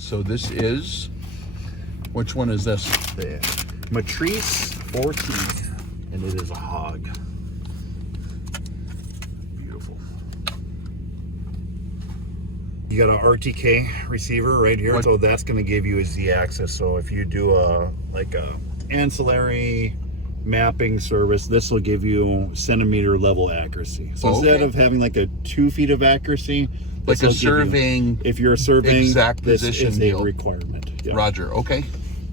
So this is, which one is this? The Matrice 14, and it is a hog. Beautiful. You got an RTK receiver right here, what? So that's going to give you a Z-axis. So if you do a ancillary mapping service, this will give you centimeter level accuracy. So instead of having like a 2 feet of accuracy, like a surveying, if you're surveying exact this position is a deal. requirement. Yep. Roger. Okay.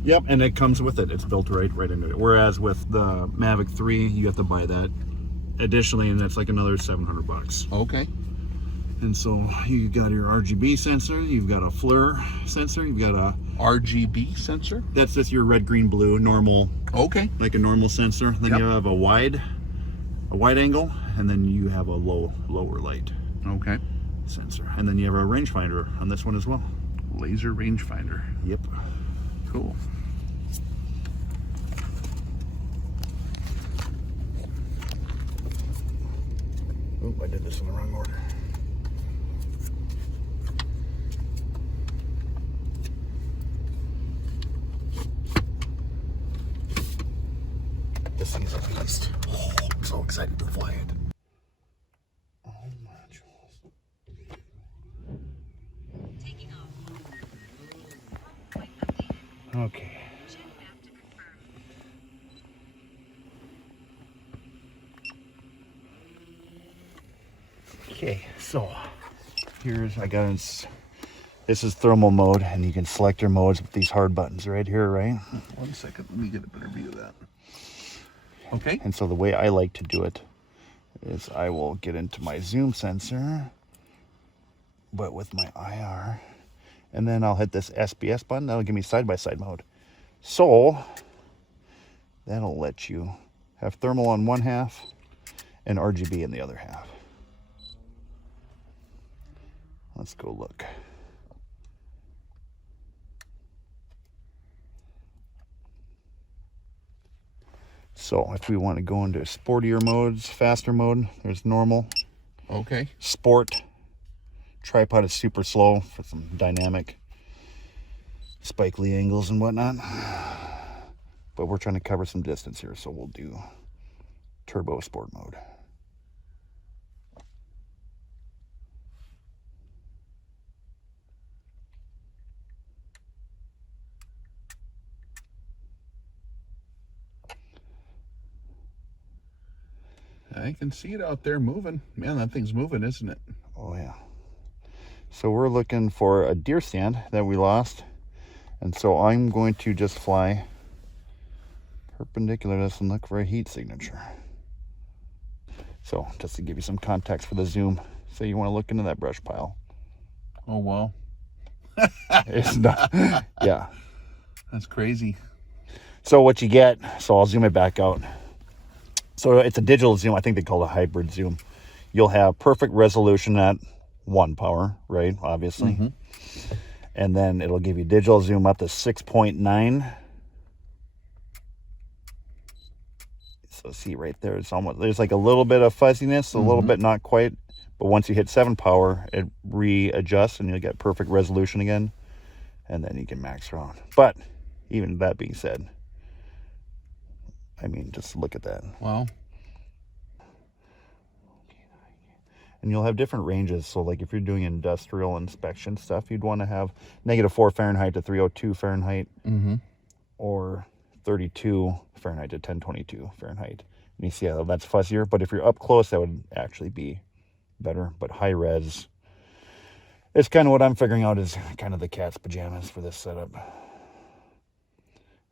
Yep, and it comes with it. It's built right into it. Whereas with the Mavic 3, you have to buy that additionally, and that's like another $700. Okay. And so you got your RGB sensor, you've got a FLIR sensor, you've got a RGB sensor. That's just your red, green, blue normal. Okay. Like a normal sensor. Then you have a wide angle, and then you have a lower light. Okay. Sensor, and then you have a rangefinder on this one as well. Laser rangefinder. Yep. Cool. Oh, I did this in the wrong order. This thing's a beast. Oh, I'm so excited to fly it. Oh my jewels. Okay. Okay, so here's, this is thermal mode, and you can select your modes with these hard buttons right here, right? 1 second, let me get a better view of that. Okay. And so the way I like to do it is I will get into my zoom sensor, but with my IR, and then I'll hit this SBS button. That'll give me side-by-side mode. So that'll let you have thermal on one half and RGB in the other half. Let's go look. So if we want to go into sportier modes, faster mode, there's normal. Okay. Sport. Tripod is super slow for some dynamic Spike Lee angles and whatnot. But we're trying to cover some distance here, so we'll do turbo sport mode. I can see it out there moving. Man, that thing's moving, isn't it? Oh yeah. So we're looking for a deer stand that we lost. And so I'm going to just fly perpendicular to this and look for a heat signature. So just to give you some context for the zoom, say you want to look into that brush pile. Oh, wow. It's not, yeah. That's crazy. So what you get, so I'll zoom it back out. So it's a digital zoom. I think they call it a hybrid zoom. You'll have perfect resolution at 1 power, right? Obviously. Mm-hmm. And then it'll give you digital zoom up to 6.9. So see right there, it's almost, there's like a little bit of fuzziness, a little bit not quite. But once you hit 7 power, it readjusts and you'll get perfect resolution again. And then you can max around. But even that being said, I mean, just look at that. Wow. And you'll have different ranges. So like if you're doing industrial inspection stuff, you'd want to have -4 Fahrenheit to 302 Fahrenheit. Or 32 Fahrenheit to 1022 Fahrenheit. And you see how that's fuzzier. But if you're up close, that would actually be better. But high res, it's kind of what I'm figuring out is kind of the cat's pajamas for this setup.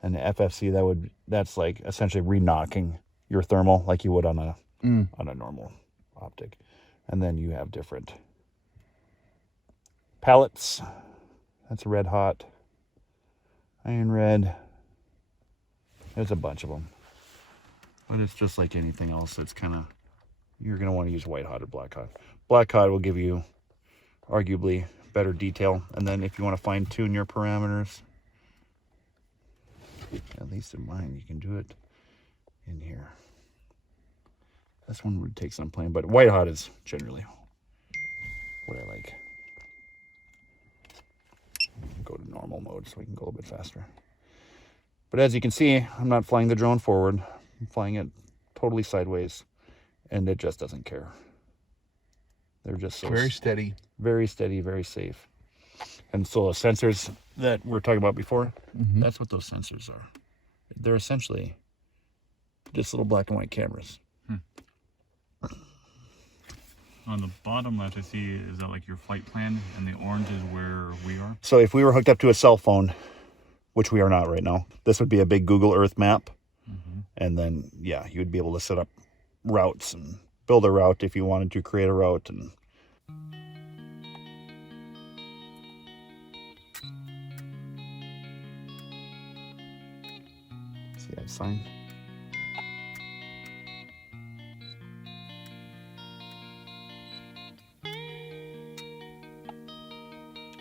And the FFC, that's like essentially re-knocking your thermal like you would on a normal optic. And then you have different palettes. That's red hot, iron red. There's a bunch of them. But it's just like anything else. It's kind of, you're going to want to use white hot or black hot. Black hot will give you arguably better detail. And then if you want to fine tune your parameters, at least in mine, you can do it in here. This one would take some playing, but white hot is generally what I like. Go to normal mode so we can go a little bit faster. But as you can see, I'm not flying the drone forward. I'm flying it totally sideways, and it just doesn't care. They're just so very steady, very safe. And so the sensors that we were talking about before, that's what those sensors are. They're essentially just little black and white cameras. On the bottom left, I see, is that like your flight plan, and the orange is where we are? So if we were hooked up to a cell phone, which we are not right now, this would be a big Google Earth map. And then, yeah, you would be able to set up routes and build a route if you wanted to create a route. And see that sign?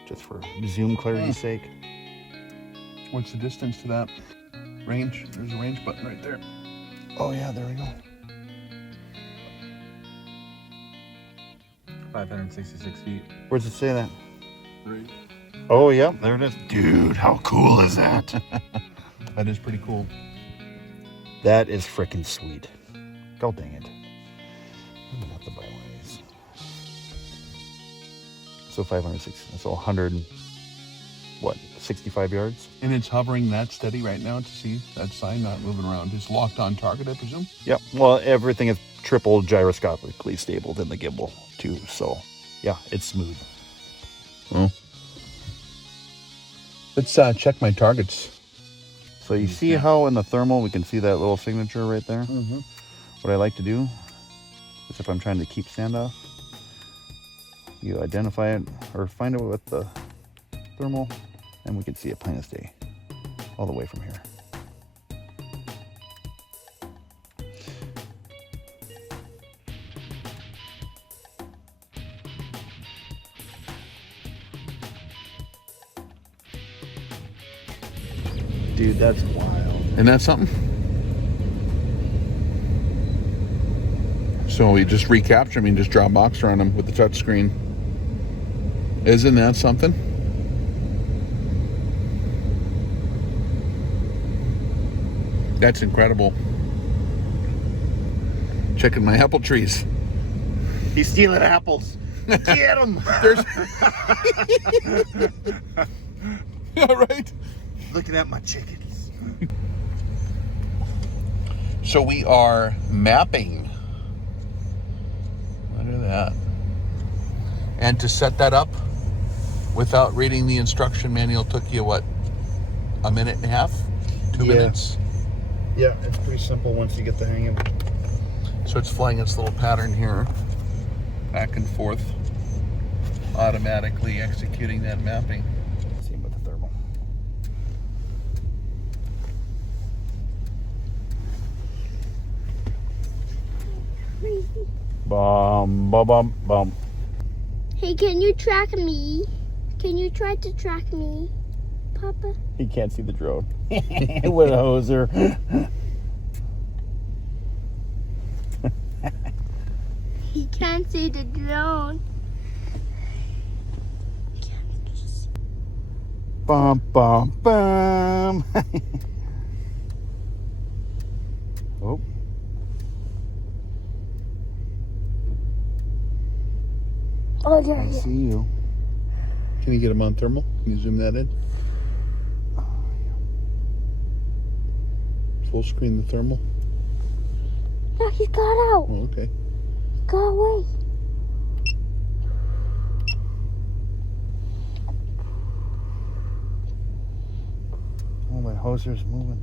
Just for zoom clarity's sake. What's the distance to that range? There's a range button right there. Oh yeah, there we go. 566 feet. Where does it say that? Right. Oh yeah, there it is. Dude, how cool is that? That is pretty cool. That is freaking sweet. God dang it. I'm gonna have to buy one of these. So 560, so 100, what, 65 yards? And it's hovering that steady right now to see that sign not moving around. It's locked on target, I presume? Yep. Well, everything is triple gyroscopically stabled in the gimbal too. So yeah, it's smooth. Oh. Let's check my targets. So you see how in the thermal we can see that little signature right there? What I like to do is if I'm trying to keep sand off, you identify it or find it with the thermal, and we can see it plain as day all the way from here. Dude, that's wild. Isn't that something? So we just recapture them and just draw a box around them with the touch screen. Isn't that something? That's incredible. Checking my apple trees. He's stealing apples. Get him! There's... Yeah, right? Looking at my chickens. So we are mapping. Look at that. And to set that up without reading the instruction manual took you, what, a minute and a half? 2 minutes? Yeah, it's pretty simple once you get the hang of it. So it's flying its little pattern here, back and forth, automatically executing that mapping. Same with the thermal. Bum, bum, bum, bum. Hey, can you track me? Can you try to track me, Papa? He can't see the drone. With a hoser. He can't see the drone. Bum, bum, bum. Oh. Oh, there I he is. see you. Can you get them on thermal? Can you zoom that in? Full screen the thermal? No, he got out. Oh, okay. He got away. Oh, my hoser's moving.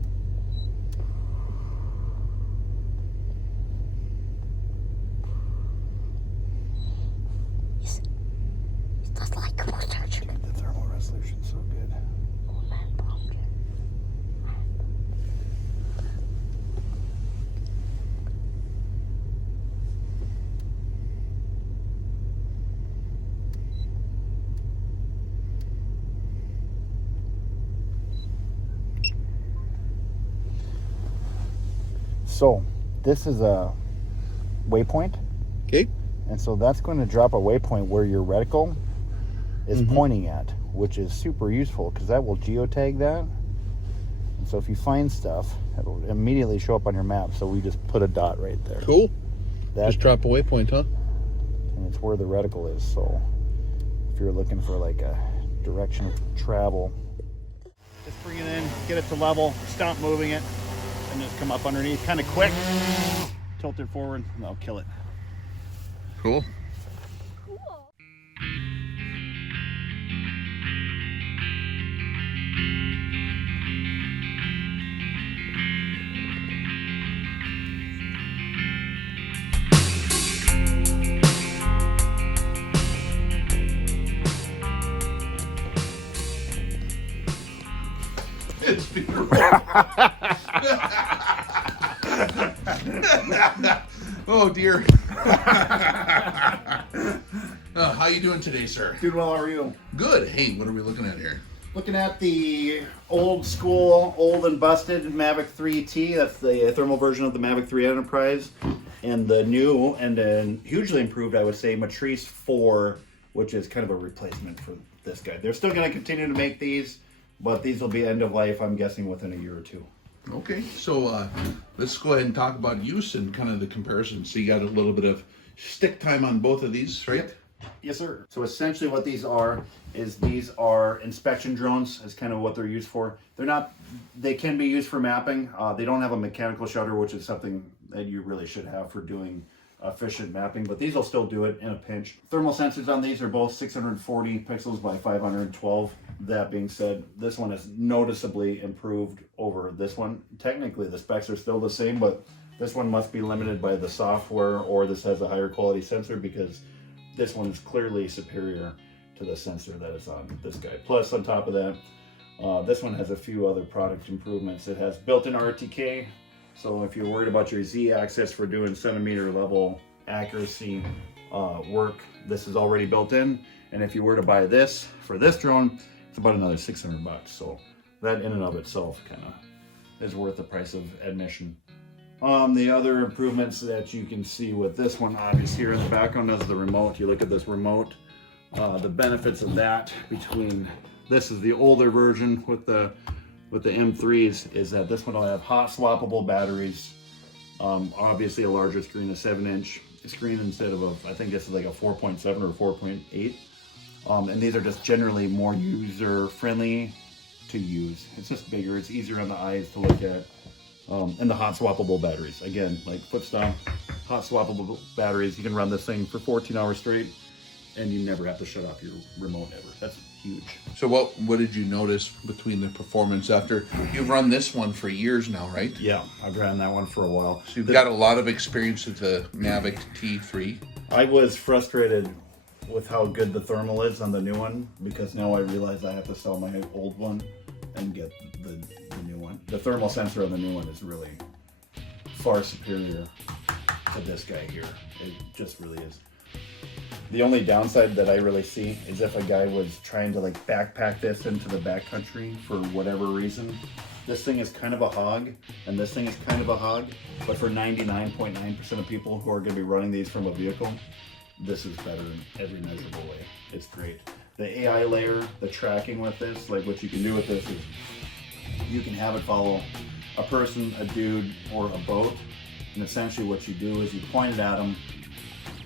He's just like a search. The thermal resolution's so good. Oh, man, pumpkin. So, this is a waypoint. Okay. And so that's going to drop a waypoint where your reticle is pointing at. which is super useful because that will geotag that. And so if you find stuff, it'll immediately show up on your map. So we just put a dot right there. Cool. That, Just drop a waypoint, huh? and it's where the reticle is. So if you're looking for like a direction of travel, just bring it in, get it to level, stop moving it, and just come up underneath kind of quick, tilt it forward, and that'll kill it. Cool. It's beautiful. Oh dear. How you doing today, sir? Doing well, how are you? Good. Hey, what are we looking at here? Looking at the old school, old and busted Mavic 3T. That's the thermal version of the Mavic 3 Enterprise. And the new and then hugely improved, I would say, Matrice 4, which is kind of a replacement for this guy. They're still going to continue to make these, but these will be end of life, I'm guessing, within a year or two. Okay, so let's go ahead and talk about use and kind of the comparison. So you got a little bit of stick time on both of these, right? Yep. Yes, sir. So essentially what these are is these are inspection drones is kind of what they're used for. They're not, they can be used for mapping. They don't have a mechanical shutter, which is something that you really should have for doing efficient mapping, but these will still do it in a pinch. Thermal sensors on these are both 640 pixels by 512. That being said, this one is noticeably improved over this one. Technically, the specs are still the same, but this one must be limited by the software, or this has a higher quality sensor, because this one is clearly superior to the sensor that is on this guy. Plus, on top of that, this one has a few other product improvements. It has built-in RTK, so if you're worried about your Z-axis for doing centimeter level accuracy work, this is already built in. And if you were to buy this for this drone, it's about another $600. So that in and of itself kind of is worth the price of admission. The other improvements that you can see with this one, obviously here in the background, is the remote. You look at this remote, the benefits of that between this is the older version with the M3s is that this one will have hot swappable batteries. Obviously a larger screen, a 7-inch screen instead of I think this is like a 4.7 or 4.8. And these are just generally more user friendly to use. It's just bigger, it's easier on the eyes to look at. And the hot swappable batteries, again, like foot stomp, hot swappable batteries. You can run this thing for 14 hours straight and you never have to shut off your remote ever. That's huge. So what did you notice between the performance after you've run this one for years now, right? Yeah, I've ran that one for a while. So you've got a lot of experience with the Mavic T3. I was frustrated with how good the thermal is on the new one, because now I realize I have to sell my old one and get the new one. The thermal sensor on the new one is really far superior to this guy here. It just really is. The only downside that I really see is if a guy was trying to like backpack this into the backcountry for whatever reason. This thing is kind of a hog, and this thing is kind of a hog, but for 99.9% of people who are going to be running these from a vehicle, this is better in every measurable way. It's great. The AI layer, the tracking with this, like what you can do with this is you can have it follow a person, a dude, or a boat. And essentially what you do is you point it at them,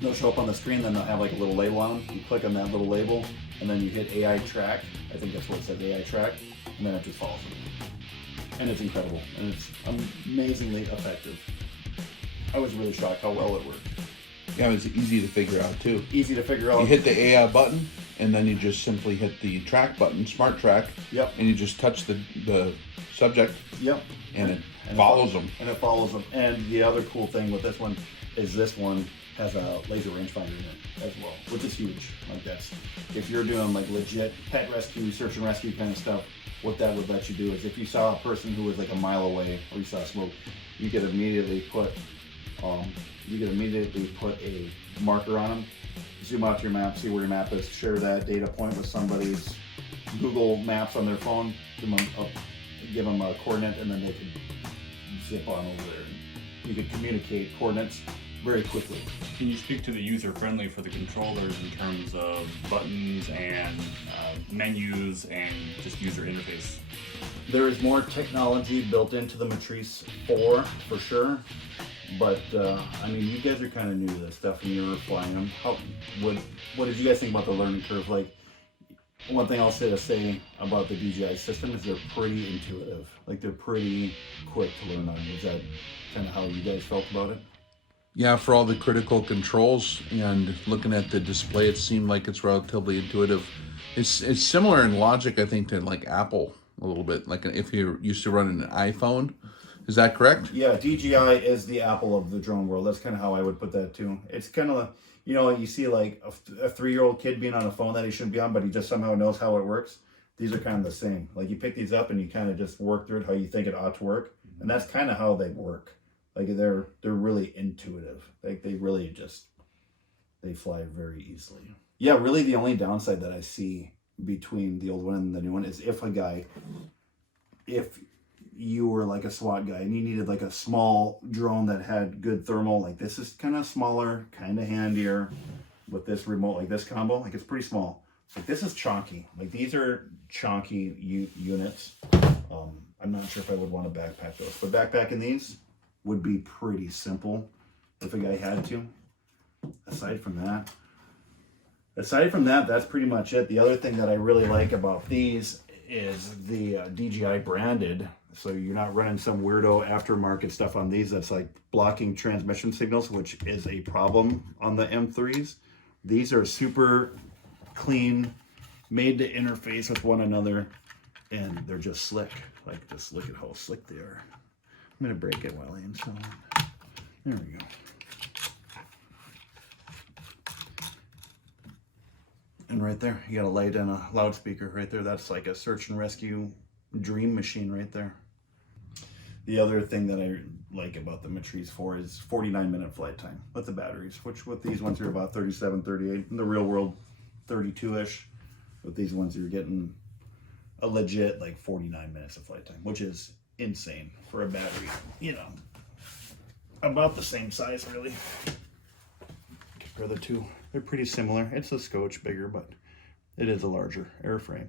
they'll show up on the screen, then they'll have like a little label on them. You click on that little label, and then you hit AI track. I think that's what it says, AI track, and then it just follows them. And it's incredible, and it's amazingly effective. I was really shocked how well it worked. Yeah, it's easy to figure out too. Easy to figure out. You hit the AI button, and then you just simply hit the track button, smart track. Yep. And you just touch the subject. Yep. And it follows them. And it follows them. And the other cool thing with this one is this one has a laser rangefinder in it as well, which is huge. Like that's, if you're doing like legit pet rescue, search and rescue kind of stuff, what that would let you do is if you saw a person who was like a mile away or you saw smoke, you could immediately put a marker on them, zoom out your map, see where your map is, share that data point with somebody's Google Maps on their phone, give them a coordinate, and then they could zip on over there. You could communicate coordinates very quickly. Can you speak to the user-friendly for the controllers in terms of buttons and menus and just user interface? There is more technology built into the Matrice 4 for sure, but I mean, you guys are kind of new to this stuff and you were flying them. What did you guys think about the learning curve? Like, one thing I'll say about the DJI system is they're pretty intuitive. Like, they're pretty quick to learn on. Is that kind of how you guys felt about it? Yeah, for all the critical controls and looking at the display, it seemed like it's relatively intuitive. It's similar in logic, I think, to like Apple a little bit. Like if you're used to running an iPhone, is that correct? Yeah, DJI is the Apple of the drone world. That's kind of how I would put that too. It's kind of, you know, you see like a 3-year-old kid being on a phone that he shouldn't be on, but he just somehow knows how it works. These are kind of the same. Like, you pick these up and you kind of just work through it how you think it ought to work, and that's kind of how they work. Like, they're really intuitive. Like, they really just, they fly very easily. Yeah, really the only downside that I see between the old one and the new one is if you were like a SWAT guy and you needed like a small drone that had good thermal, like this is kind of smaller, kind of handier with this remote, like this combo, like it's pretty small. Like, this is chonky. Like, these are chonky units. I'm not sure if I would want to backpack those, but backpacking these would be pretty simple if a guy had to. Aside from that, that's pretty much it. The other thing that I really like about these is the DJI branded, so you're not running some weirdo aftermarket stuff on these that's like blocking transmission signals, which is a problem on the M3s. These are super clean, made to interface with one another, and they're just slick. Like, just look at how slick they are. I'm gonna break it while I install it. There we go. And right there, you got a light and a loudspeaker right there. That's like a search and rescue dream machine right there. The other thing that I like about the Matrice 4 is 49-minute flight time with the batteries, which with these ones are about 37, 38. In the real world, 32-ish. With these ones, you're getting a legit like 49 minutes of flight time, which is insane for a battery, you know, about the same size really. Compare the two, they're pretty similar. It's a scotch bigger, but it is a larger airframe.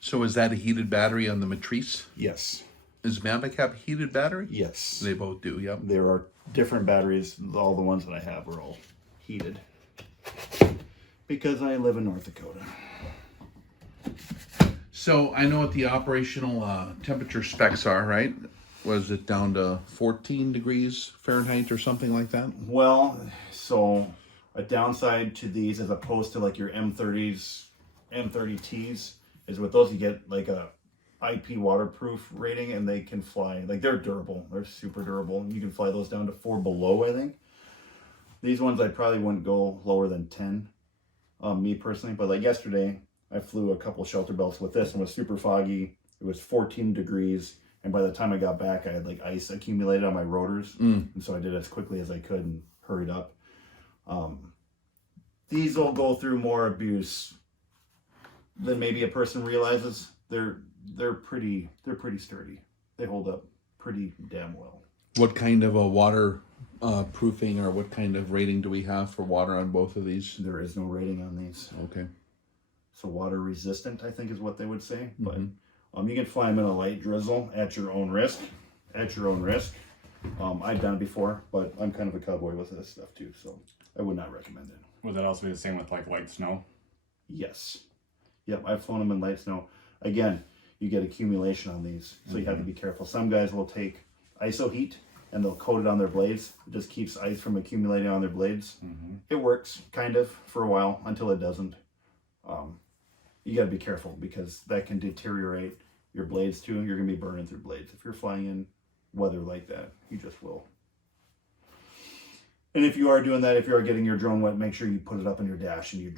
So is that a heated battery on the Matrice? Yes. Does Mavic have a heated battery? Yes. They both do, yep. There are different batteries. All the ones that I have are all heated because I live in North Dakota. So I know what the operational temperature specs are, right? Was it down to 14 degrees Fahrenheit or something like that? Well, so a downside to these as opposed to like your M30s, M30Ts, is with those you get like a IP waterproof rating, and they can fly, like, they're durable. They're super durable. You can fly those down to 4 below, I think. These ones I probably wouldn't go lower than 10, me personally. But like yesterday, I flew a couple shelter belts with this and it was super foggy. It was 14 degrees. And by the time I got back, I had like ice accumulated on my rotors. And so I did it as quickly as I could and hurried up. These will go through more abuse than maybe a person realizes. They're pretty sturdy. They hold up pretty damn well. What kind of a water proofing or what kind of rating do we have for water on both of these? There is no rating on these. Okay. So water resistant, I think, is what they would say. But you can fly them in a light drizzle at your own risk. At your own risk. I've done it before, but I'm kind of a cowboy with this stuff too, so I would not recommend it. Would that also be the same with like light snow? Yes. Yep, I've flown them in light snow. Again, you get accumulation on these, so you have to be careful. Some guys will take ISO heat and they'll coat it on their blades. It just keeps ice from accumulating on their blades. It works, kind of, for a while, until it doesn't. You got to be careful because that can deteriorate your blades too, and you're going to be burning through blades. If you're flying in weather like that, you just will. And if you are doing that, if you are getting your drone wet, make sure you put it up on your dash and you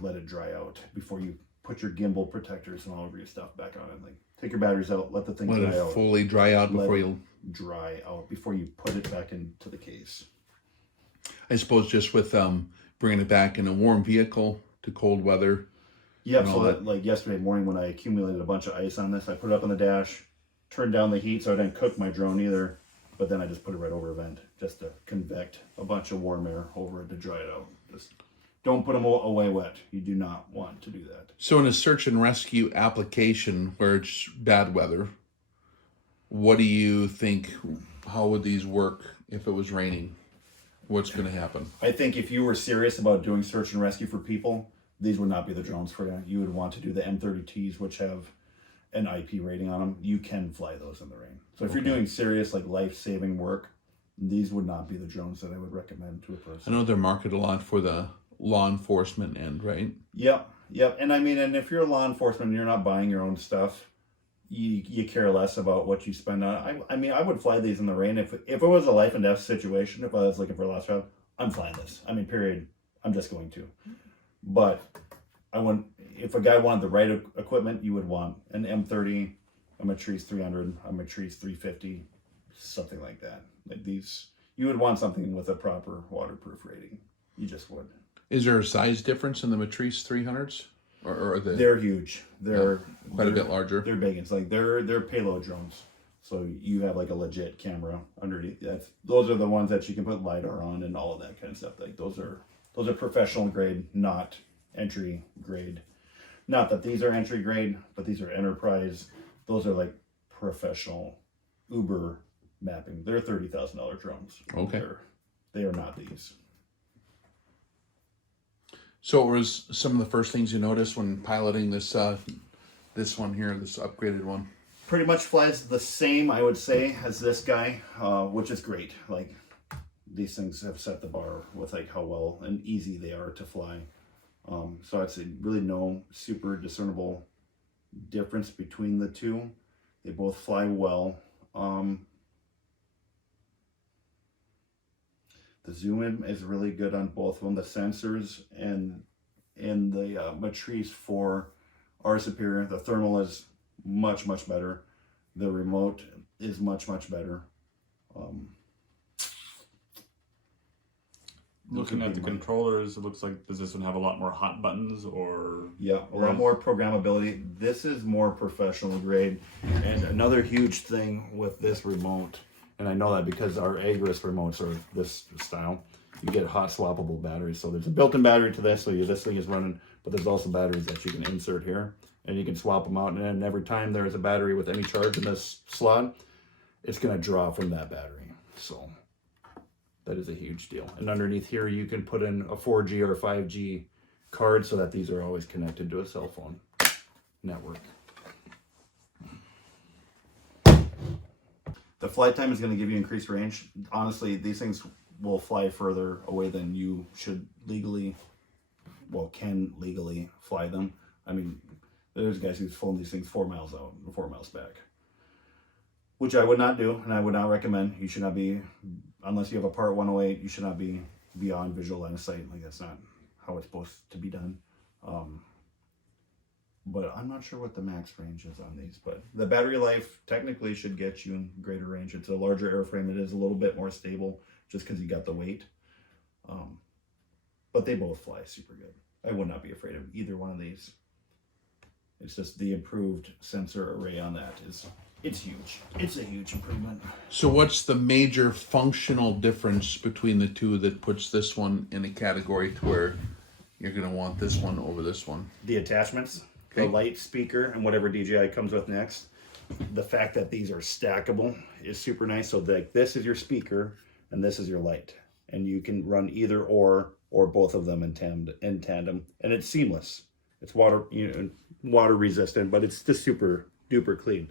let it dry out before you put your gimbal protectors and all over your stuff back on it. Like, take your batteries out, let the thing Let dry it out. fully dry out before you... Dry out before you put it back into the case. I suppose just with bringing it back in a warm vehicle to cold weather. Yeah, so that, like yesterday morning when I accumulated a bunch of ice on this, I put it up on the dash, turned down the heat so I didn't cook my drone either, but then I just put it right over a vent just to convect a bunch of warm air over it to dry it out. Just don't put them away wet. You do not want to do that. So in a search and rescue application where it's bad weather, what do you think, how would these work if it was raining? What's going to happen? I think if you were serious about doing search and rescue for people, these would not be the drones for you. You would want to do the M30Ts, which have an IP rating on them. You can fly those in the rain. So if you're doing serious, like life-saving work, these would not be the drones that I would recommend to a person. I know they're marketed a lot for the law enforcement end, right? Yep. And I mean, and if you're law enforcement and you're not buying your own stuff, you care less about what you spend on it. I mean, I would fly these in the rain. If it was a life and death situation, if I was looking for a lost child, I'm flying this. I mean, period. I'm just going to. But I wouldn't, if a guy wanted the right equipment, you would want an M30, a Matrice 300, a Matrice 350, something like that. Like these, you would want something with a proper waterproof rating. You just would. Is there a size difference in the Matrice 300s? Or are they? They're huge. They're quite a bit larger. They're big. It's like they're payload drones. So you have like a legit camera underneath. Those are the ones that you can put LiDAR on and all of that kind of stuff. Like those are professional grade, not entry grade. Not that these are entry grade, but these are enterprise. Those are like professional Uber mapping. They're $30,000 drones. Okay. They are not these. So what was some of the first things you noticed when piloting this this one here, this upgraded one? Pretty much flies the same, I would say, as this guy, which is great. Like these things have set the bar with like how well and easy they are to fly. So I'd say really no super discernible difference between the two. They both fly well. The zoom in is really good on both of them. The sensors and the Matrice 4 are superior. The thermal is much better. The remote is much better. Looking at the controllers, it looks like, does this one have a lot more hot buttons or? Yeah, a lot more programmability. This is more professional grade. And another huge thing with this remote, and I know that because our Agris remotes are this style, you get hot swappable batteries. So there's a built-in battery to this, so this thing is running, but there's also batteries that you can insert here, and you can swap them out. And then every time there is a battery with any charge in this slot, it's going to draw from that battery. So that is a huge deal. And underneath here, you can put in a 4G or 5G card so that these are always connected to a cell phone network. The flight time is going to give you increased range. Honestly, these things will fly further away than you should legally, can legally fly them. I mean, there's guys who've flown these things 4 miles out and 4 miles back, which I would not do, and I would not recommend. You should not be, unless you have a Part 108, you should not be beyond visual line of sight. Like, that's not how it's supposed to be done. But I'm not sure what the max range is on these, but the battery life technically should get you in greater range. It's a larger airframe. It is a little bit more stable just because you got the weight. But they both fly super good. I would not be afraid of either one of these. It's just the improved sensor array on that it's huge. It's a huge improvement. So what's the major functional difference between the two that puts this one in a category to where you're going to want this one over this one? The attachments, the light, speaker, and whatever DJI comes with next. The fact that these are stackable is super nice. So this is your speaker and this is your light. And you can run either or both of them in tandem. And it's seamless. It's water resistant, but it's just super duper clean.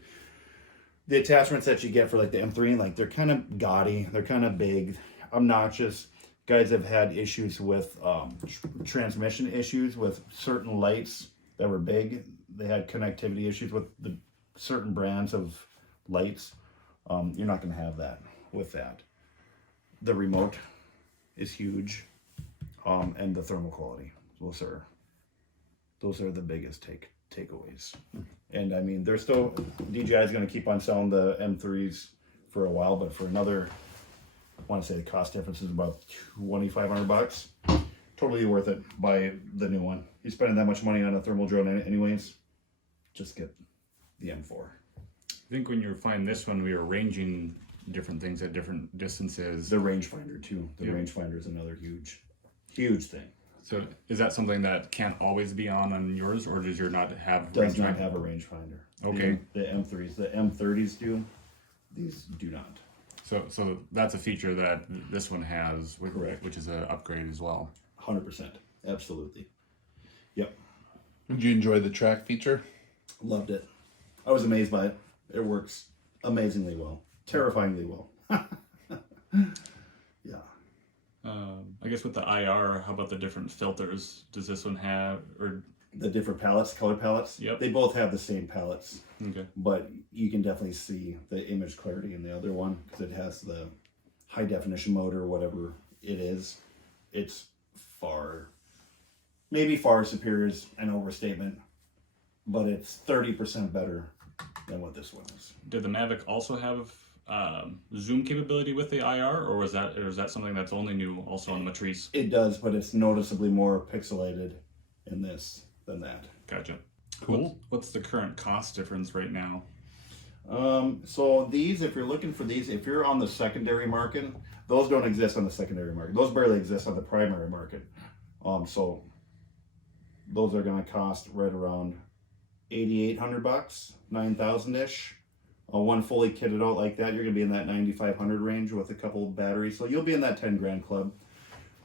The attachments that you get for like the M3, like they're kind of gaudy, they're kind of big, obnoxious. Guys have had issues with transmission issues with certain lights that were big. They had connectivity issues with the certain brands of lights. You're not going to have that with that. The remote is huge, and the thermal quality. Those are the biggest takeaways. And I mean, they're still, DJI is going to keep on selling the M3s for a while, but for another, I want to say the cost difference is about $2,500. Totally worth it. Buy the new one. You're spending that much money on a thermal drone anyways, just get the M4. I think when you were flying this one, we were ranging different things at different distances. The rangefinder too. The Yeah. rangefinder is another huge thing. So is that something that can't always be on yours, or does your not have? Does not rangefinder? have a rangefinder. Okay. The M3s, the M30s do. These do not. So that's a feature that this one has, Correct. which is an upgrade as well. 100%. Absolutely. Yep. Did you enjoy the track feature? Loved it. I was amazed by it. It works amazingly well. Terrifyingly well. Yeah. I guess with the IR, how about the different filters? Does this one have, or The different palettes, color palettes. Yep. They both have the same palettes, okay? but you can definitely see the image clarity in the other one because it has the high definition mode or whatever it is. It's maybe far superior is an overstatement, but it's 30% better than what this one is. Did the Mavic also have zoom capability with the IR, or is that something that's only new also on the Matrice? It does, but it's noticeably more pixelated in this than that. Gotcha. Cool. What's the current cost difference right now? So these, if you're looking for these, if you're on the secondary market, those don't exist on the secondary market. Those barely exist on the primary market. So those are going to cost right around $8,800, 9,000-ish. One fully kitted out like that, you're going to be in that 9,500 range with a couple of batteries. So you'll be in that 10 grand club.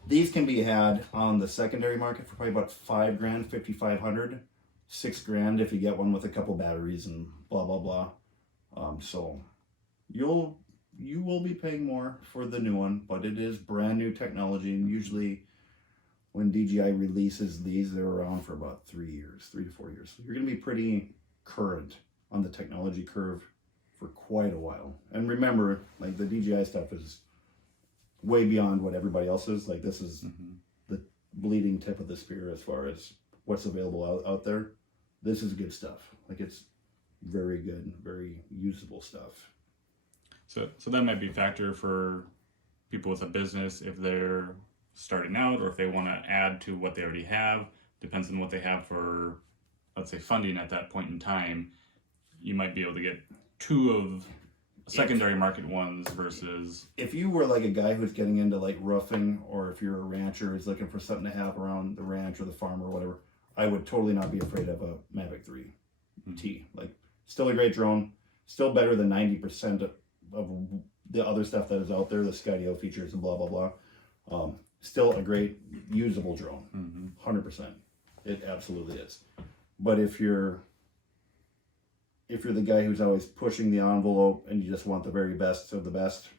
These can be had on the secondary market for probably about 5 grand, 5,500, 6 grand if you get one with a couple batteries and blah blah blah. So you will be paying more for the new one, but it is brand new technology, and usually when DJI releases these, they're around for about 3 years, 3 to 4 years. So you're going to be pretty current on the technology curve for quite a while. And remember, like, the DJI stuff is way beyond what everybody else is. Like, this is the bleeding tip of the spear as far as what's available out there. This is good stuff. Like, it's very good, very usable stuff. So that might be a factor for people with a business if they're starting out, or if they want to add to what they already have. Depends on what they have for, let's say, funding at that point in time. You might be able to get 2 of secondary market ones versus... If you were like a guy who's getting into like roofing, or if you're a rancher who's looking for something to have around the ranch or the farm or whatever, I would totally not be afraid of a Mavic 3 T. Like, still a great drone, still better than 90% of the other stuff that is out there, the Skydio features and blah blah blah. Still a great usable drone, 100%. It absolutely is. But if you're the guy who's always pushing the envelope and you just want the very best of the best,